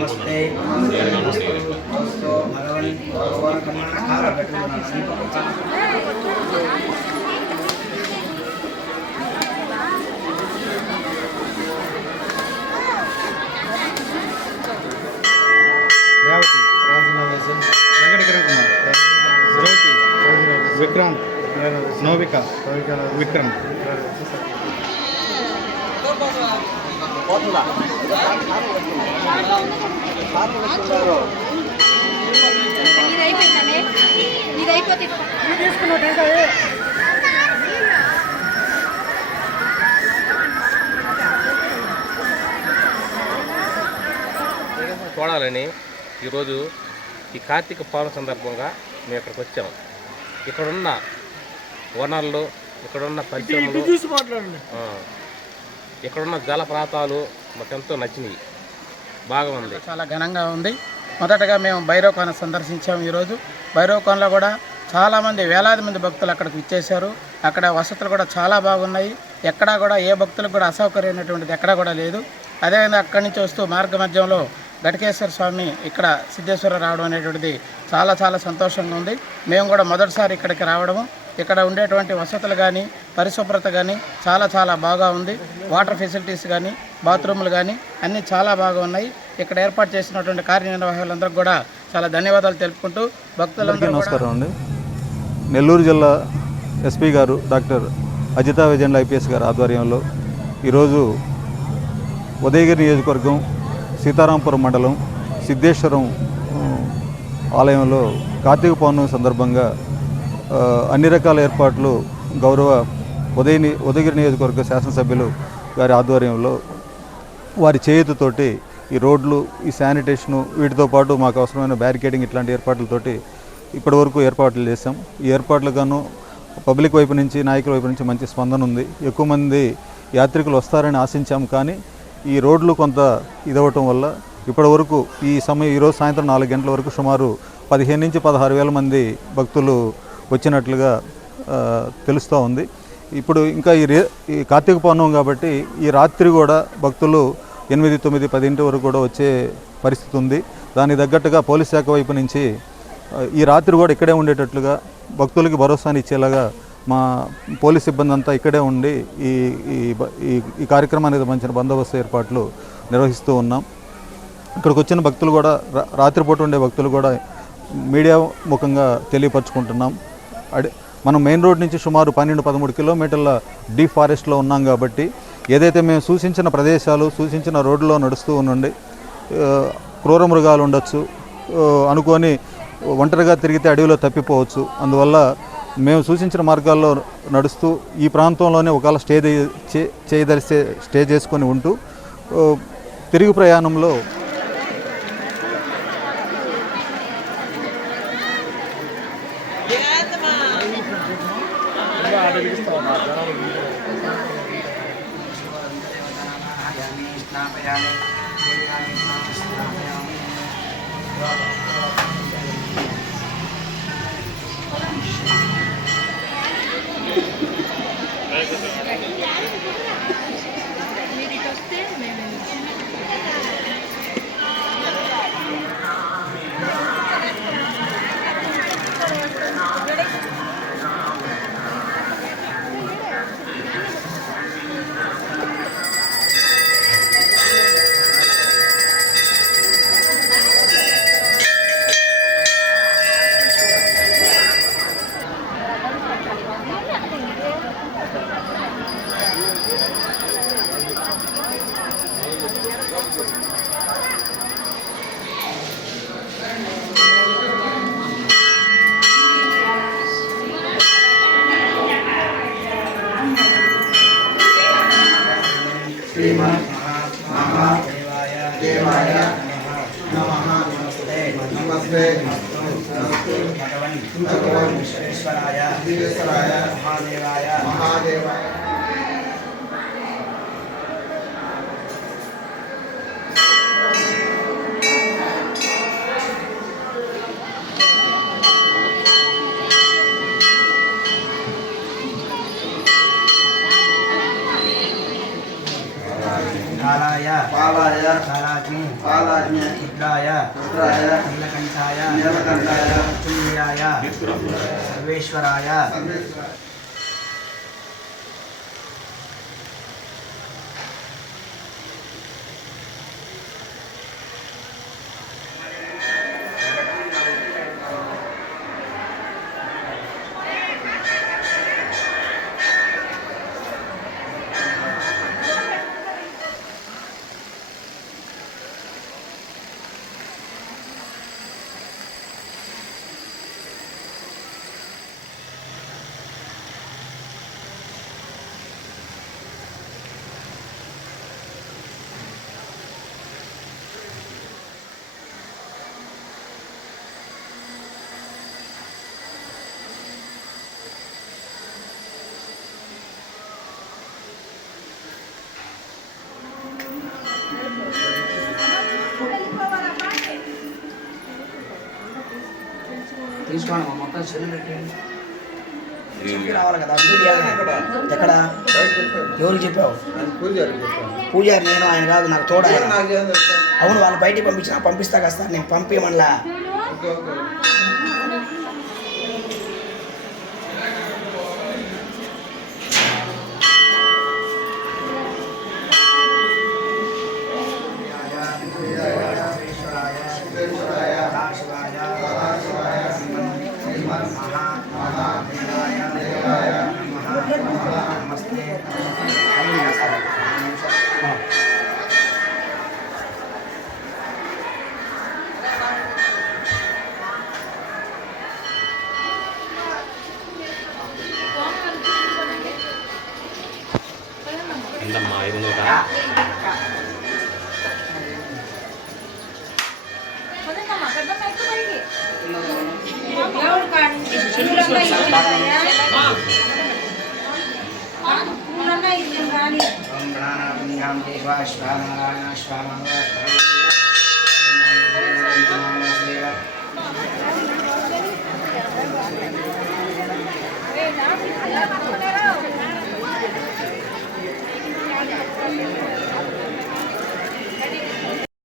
నమస్తే. నమస్తే. భగవన్ భగవాన్ కమాన కాల పెట్టుకున్నాను విక్రాంత్ నోవిక విక్రమ్. చూడాలని ఈరోజు ఈ కార్తీక పౌర్ణ సందర్భంగా మేము ఇక్కడికి వచ్చాము ఇక్కడున్న వనరులు ఇక్కడున్న పరిశ్రమలు ఇక్కడున్న జలప్రాతాలు మాకెంతో ఎంతో నచ్చినాయి బాగా ఉంది. చాలా ఘనంగా ఉంది. మొదటగా మేము భైరవకోన సందర్శించాము ఈరోజు. భైరవకోనలో కూడా చాలామంది వేలాది మంది భక్తులు అక్కడికి ఇచ్చేశారు అక్కడ వసతులు కూడా చాలా బాగున్నాయి. ఎక్కడా కూడా ఏ భక్తులకు కూడా అసౌకర్యమైనటువంటిది ఎక్కడా కూడా లేదు. అదేవిధంగా అక్కడి నుంచి వస్తూ మార్గ మధ్యంలో గటకేశ్వర స్వామి ఇక్కడ సిద్ధేశ్వర రావడం అనేటువంటిది చాలా చాలా సంతోషంగా ఉంది. మేము కూడా మొదటిసారి ఇక్కడికి రావడము. ఇక్కడ ఉండేటువంటి వసతులు కానీ పరిశుభ్రత కానీ చాలా చాలా బాగా ఉంది. వాటర్ ఫెసిలిటీస్ కానీ బాత్రూములు కానీ అన్నీ చాలా బాగా ఉన్నాయి. ఇక్కడ ఏర్పాటు చేసినటువంటి కార్యనిర్వాహకులందరికీ కూడా చాలా ధన్యవాదాలు తెలుపుకుంటూ భక్తులందరూ అందరికీ కూడా నమస్కారం అండి. నెల్లూరు జిల్లా ఎస్పీ గారు డాక్టర్ అజితా విజయన్ ఐపీఎస్ గారి ఆధ్వర్యంలో ఈరోజు ఉదయగిరి నియోజకవర్గం సీతారాంపురం మండలం సిద్ధేశ్వరం ఆలయంలో కార్తీక పౌర్ణమి సందర్భంగా అన్ని రకాల ఏర్పాట్లు గౌరవ ఉదయ ఉదయగిరి నియోజకవర్గ శాసనసభ్యులు గారి ఆధ్వర్యంలో వారి చేతితోటి ఈ రోడ్లు ఈ శానిటేషను వీటితో పాటు మాకు అవసరమైన బ్యారికేడింగ్ ఇట్లాంటి ఏర్పాట్లతోటి ఇప్పటి వరకు ఏర్పాట్లు చేశాం. ఈ ఏర్పాట్లుగాను పబ్లిక్ వైపు నుంచి నాయకుల వైపు నుంచి మంచి స్పందన ఉంది. ఎక్కువ మంది యాత్రికులు వస్తారని ఆశించాం కానీ ఈ రోడ్లు కొంత ఇదవటం వల్ల ఇప్పటి వరకు ఈ సమయం ఈరోజు సాయంత్రం నాలుగు గంటల వరకు సుమారు పదిహేను నుంచి పదహారు వేల మంది భక్తులు వచ్చినట్లుగా తెలుస్తూ ఉంది. ఇప్పుడు ఇంకా ఈ రే ఈ కార్తీక పౌర్ణమి కాబట్టి ఈ రాత్రి కూడా భక్తులు ఎనిమిది తొమ్మిది పదింటి వరకు కూడా వచ్చే పరిస్థితి ఉంది. దానికి తగ్గట్టుగా పోలీస్ శాఖ వైపు నుంచి ఈ రాత్రి కూడా ఇక్కడే ఉండేటట్లుగా భక్తులకి భరోసాని ఇచ్చేలాగా మా పోలీస్ సిబ్బంది అంతా ఇక్కడే ఉండి ఈ ఈ ఈ కార్యక్రమానికి సంబంధించిన బందోబస్తు ఏర్పాట్లు నిర్వహిస్తూ ఉన్నాం. ఇక్కడికి వచ్చిన భక్తులు కూడా రా- రాత్రిపూట ఉండే భక్తులు కూడా మీడియా ముఖంగా తెలియపరచుకుంటున్నాం. అడి మనం మెయిన్ రోడ్ నుంచి సుమారు పన్నెండు పదమూడు కిలోమీటర్ల డీప్ ఫారెస్ట్లో ఉన్నాం కాబట్టి ఏదైతే మేము సూచించిన ప్రదేశాలు సూచించిన రోడ్లో నడుస్తూ ఉండండి క్రూర మృగాలు ఉండొచ్చు అనుకొని ఒంటరిగా తిరిగితే అడవిలో తప్పిపోవచ్చు. అందువల్ల మేము సూచించిన మార్గాల్లో నడుస్తూ ఈ ప్రాంతంలోనే ఒకవేళ స్టే చే- చేయదలిస్తే స్టే చేసుకొని ఉంటూ తిరుగు ప్రయాణంలో स्नापयामि कुर्यामि स्नापयामि మహాదేవాయ దేవాయ నమస్తే. నమస్తే. నమస్తే. భగవన్ భగవన్ విశ్వేశ్వరాయ విశ్వేశ్వరాయ మహాదేవాయ. మహాదేవాయ. కాలాయ కాలాయ కాలాగ్ని బాలాజ్ఞ రుద్రాయ నీలకంఠాయ నీలకంఠాయ మృత్యుంజయాయ సర్వేశ్వరాయ సర్వేశ్వర తీసుకోండి మా మొత్తం సెల్ పెట్టండి చెప్పి రావాలి కదా వీడియో ఎక్కడ ఎవరికి చెప్పావు పూజారి చెప్పాను పూజారి నేను ఆయన కాదు నాకు తోడు ఆయన నాకేం తెలుసు అవును వాళ్ళు బయటికి పంపించినా పంపిస్తా కదా నేను పంపించమనలా இவங்களுக்கா ॐ प्राणापन्यां देवा स्वाहा स्वाहा